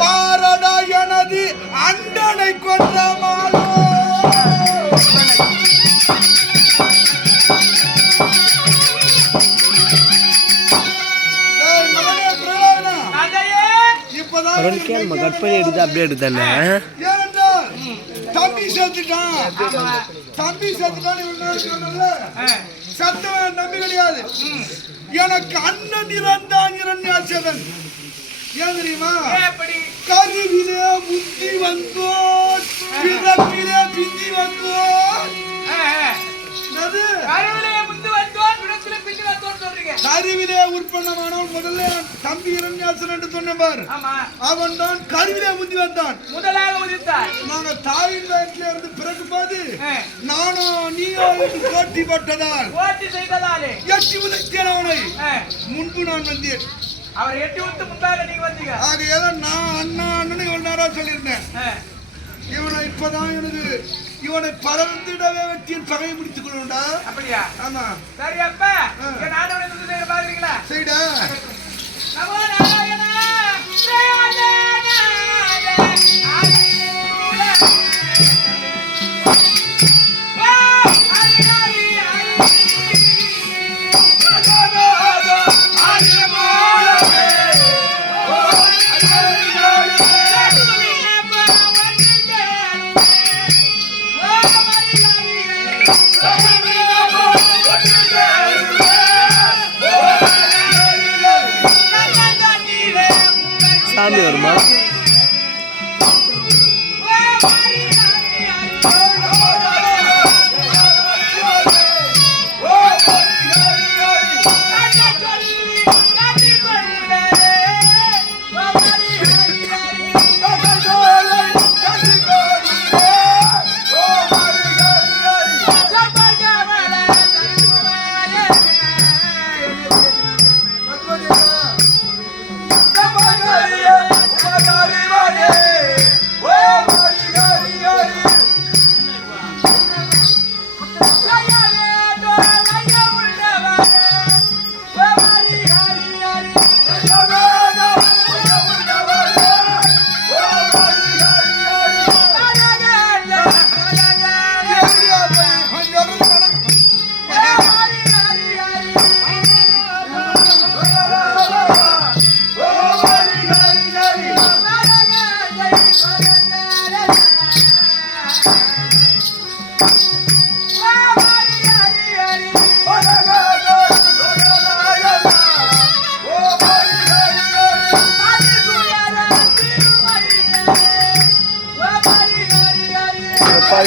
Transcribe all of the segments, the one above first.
பாரடா எனது அண்டனை கொன்ற மாலோ கற்பனை எடுத்து அப்படியே எடுத்தானே தம்பி சேர்த்துட்டான் தம்பி சேர்த்துட்டான் சத்தவன் நம்பி கிடையாது எனக்கு அண்ணன் இறந்தான் இரண்யாட்சகன் ஏன் தெரியுமா கருவிலே முத்தி வந்தோன் பிறப்பிலே பிந்தி வந்தோன் கருவிலே உற்பத்தமானவன் முதல்ல தம்பி இரண்யாசன் என்று சொன்ன பார் அவன் தான் கருவிலே முந்தி வந்தான் முதலாக உதித்தார் நாங்க தாயின் வயிற்றில இருந்து பிறக்கும் போது நானும் நீயோ போட்டி போட்டதால் போட்டி செய்ததாலே எட்டி உதைத்தவனை முன்பு நான் வந்தேன் அவர் எட்டி உத்து முன்னால நீங்க வந்தீங்க ஆக ஏதோ நான் அண்ணா அண்ணன் இவ்வளவு நேரம் சொல்லியிருந்தேன் இவனை இப்பதான் எனக்கு இவனை பறந்துடவே வச்சின் பகை முடித்துக் கொள்ளுண்டா அப்படியா ஆமா சரி அப்பா என் ஆண்டவனை வந்து பாக்குறீங்களா சரிடா நமோ நாராயணா சாமி வருமா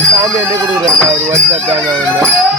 சாமி என்ன கொடுக்குறாரு அவர் வருஷம்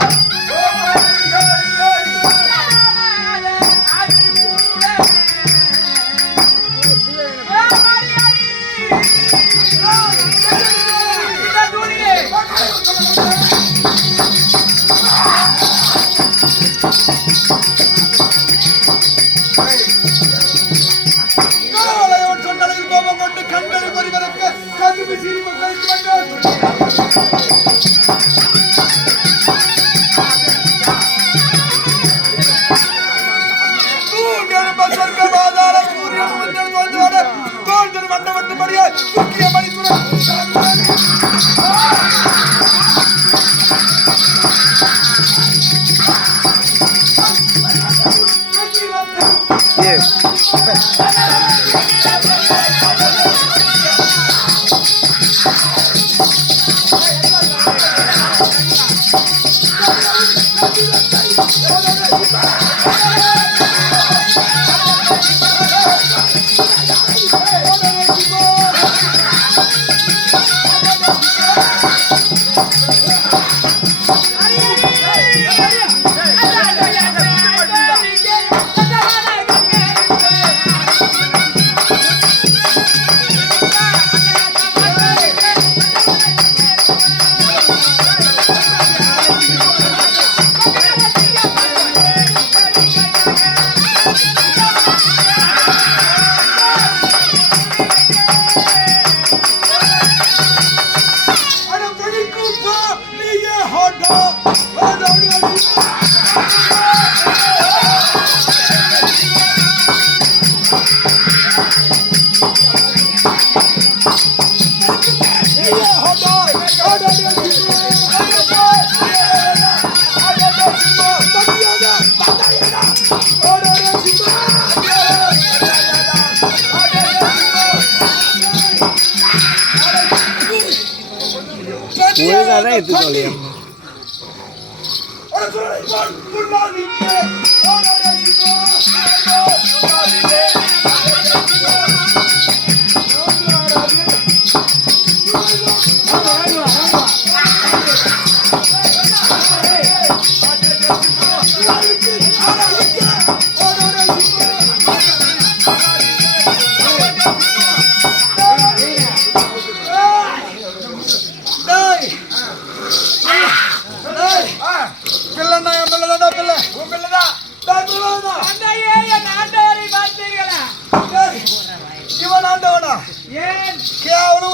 ஒழுங்காதான் எடுத்துக்கோலையா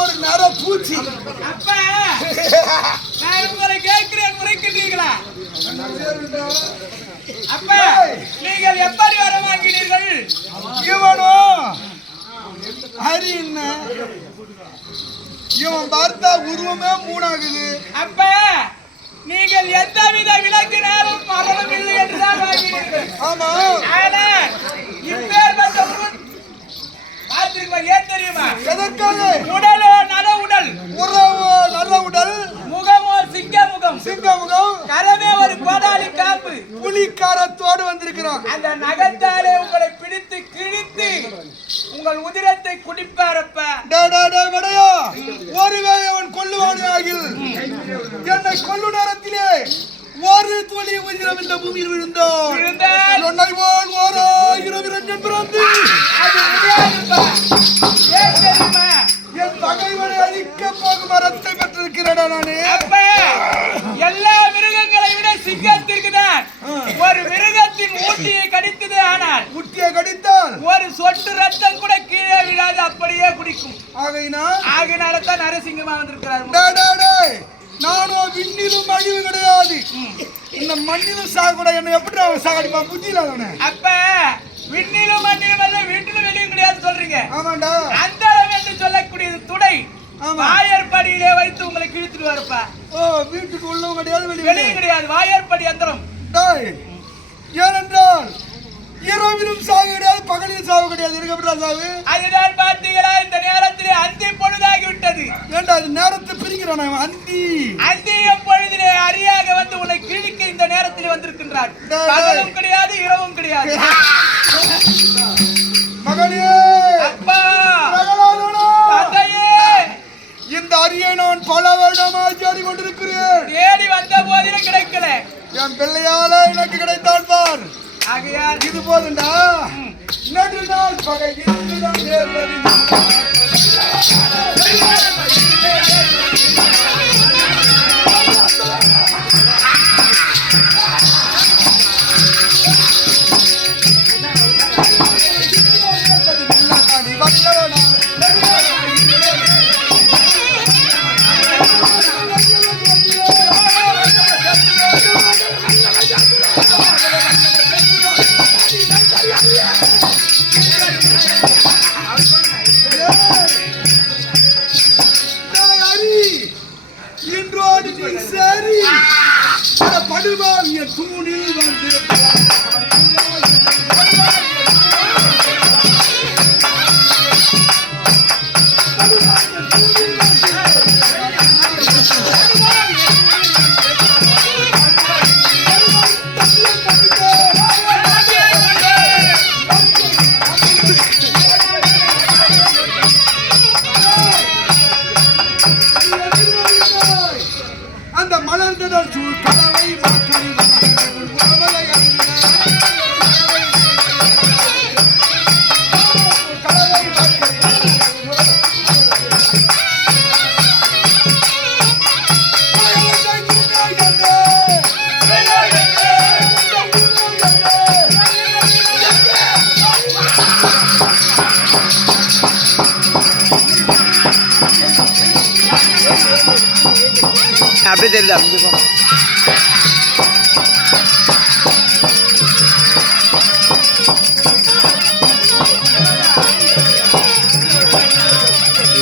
ஒரு நர பூச்சி அப்ப நான் உங்களை கேட்கிறேன், முறைக்கிறீர்களா? அப்ப நீங்கள் எப்படி வர வாங்கினீர்கள்? இவனோ ஹரி என்ன இவன் பார்த்தா உருவமே மூணாகுது. அப்ப நீங்கள் எந்தவித விலங்கினாலும் மரணம் இல்லை என்றுதான் வாங்கினீர்கள். ஆமா, ஆனா இப்பேற்பட்ட உருவம் பார்த்திருக்கா? ஏன் தெரியுமா? எதற்காக? உடலோ நல உடல், உறவோ நல்ல உடல், முகமோ சிங்க முகம், சிங்க முகம், கரமே ஒரு கோடாலி காம்பு, புலிக்காரத்தோடு வந்திருக்கிறான். அந்த நகத்தாலே உங்களை பிடித்து கிழித்து உங்கள் உதிரத்தை குடிப்பாரப்ப. வடையா, ஒருவேளை அவன் கொல்லுவானே ஆகில் என்னை கொல்லு நேரத்திலே ஒரு துளி உதிரம் இந்த பூமியில் விழுந்தோம். என்னை போல் ஓரோ இரவிரஞ்சன் பிறந்து ஏன் தெரியுமா? என் பகைவனை அழிக்க போகும் மரத்தை பெற்றிருக்கிறேடா நானே. அப்ப எல்லா மிருகங்களை விட சிங்கத்திற்கு தான் ஒரு மிருகத்தின் ஊட்டியை கடித்தது. ஆனால் ஊட்டியை கடித்தால் ஒரு சொட்டு ரத்தம் கூட கீழே விழாது, அப்படியே குடிக்கும். ஆகையினால தான் நரசிங்கமா வந்திருக்கிறார். நானும் விண்ணிலும் அழிவு கிடையாது, இந்த மண்ணிலும் சாகக்கூட. என்ன எப்படி அவன் சாகடிப்பான்? புத்தியில அவனை. அப்ப விண்ணிலும் மண்ணிலும் அல்ல, வீட்டிலும் வெளியும் கிடையாது சொல்றீங்க. ஆமாண்டா. அந்தரம் என்று சொல்லக்கூடியது துடை வாயற்படியிலே வைத்து உங்களை கிழித்துட்டு வரப்பா. வீட்டுக்கு உள்ளவும் கிடையாது, வெளியும் கிடையாது, வாயற்படி அந்தரம். ஏனென்றால் இரவிலும் சாவு கிடையாது, பகலிலும் சாவு கிடையாது. எனக்கு எப்படி சாவு? அதுதான் பார்த்தீங்களா, இந்த நேரத்திலே அந்தி பொழுதாகி விட்டது. ஏண்டா அது நேரத்தை பிரிக்கிறான் அந்தி. அந்திய பொழுதிலே அரியாக வந்து உன்னை கிழிக்க இந்த நேரத்திலே வந்திருக்கின்றார். பகலும் கிடையாது, இரவும் கிடையாது. மகனே, அப்பா, தந்தையே, இந்த அரியை நான் பல வருடமா தேடி கொண்டிருக்கிறேன். தேடி வந்த போதிலும் கிடைக்கல. என் பிள்ளையால எனக்கு கிடைத்தான் பார். ஆகையால் இது போதுண்டா. நடு நாள் பகை இன்றோடு நீ சரி படுவாவிய தூணில் வந்து அந்த மலர்ந்ததல் சூழ் கலவை மக்கள் அப்படியே தெரியுது அப்படி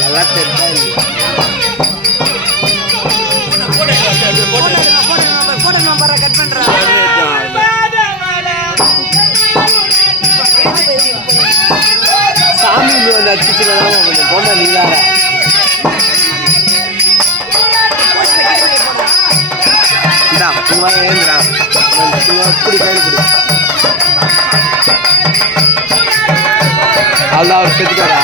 நல்லா தெரிஞ்சா சாமி வந்து அடிச்சுட்டு கொஞ்சம் போண்டா நீங்களா ஏந்திரா அப்படி கைடு கொடு அதான் அவர் செத்துக்காரா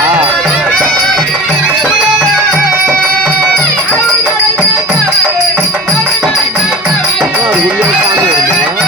அது உள்ளே சாமி வருமா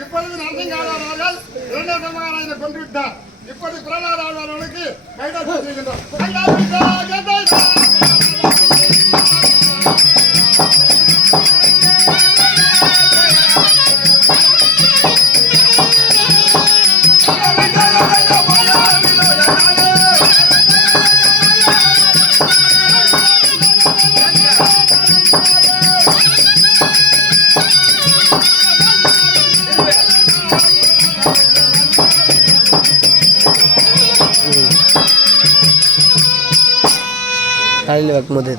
இப்பொழுது நரசிங்காளர் அவர்கள் இரண்டாவது மகாராஜனை கொண்டு விட்டார். இப்பொழுது பிரகலாத அவர்களுக்கு கைதாட்டம் செய்கின்றோம். காலையில் வைக்கும்போது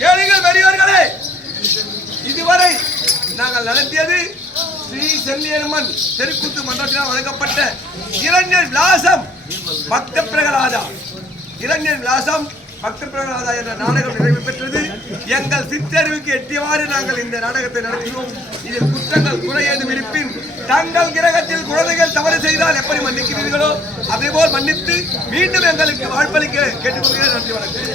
கேளுங்கள் பெரியவர்களே, இதுவரை நாங்கள் நடத்தியது ஸ்ரீ செல்லியம்மன் தெருக்கூத்து மன்றத்தினால் வழங்கப்பட்ட இளைஞர் விலாசம் பக்த பிரகலாதா என்ற நாடகம் நிறைவு பெற்றது. எங்கள் சிற்றறிவுக்கு எட்டியவாறு நாங்கள் இந்த நாடகத்தை நடத்தினோம். இதில் குற்றங்கள் குறை ஏதும் இருப்பின் தங்கள் கிரகத்தில் குழந்தைகள் தவறு செய்தால் எப்படி மன்னிக்கிறீர்களோ அதேபோல் மன்னித்து மீண்டும் எங்களுக்கு வாழ்வளிக்க கேட்டுக்கொள்கிறேன். நன்றி, வணக்கம்.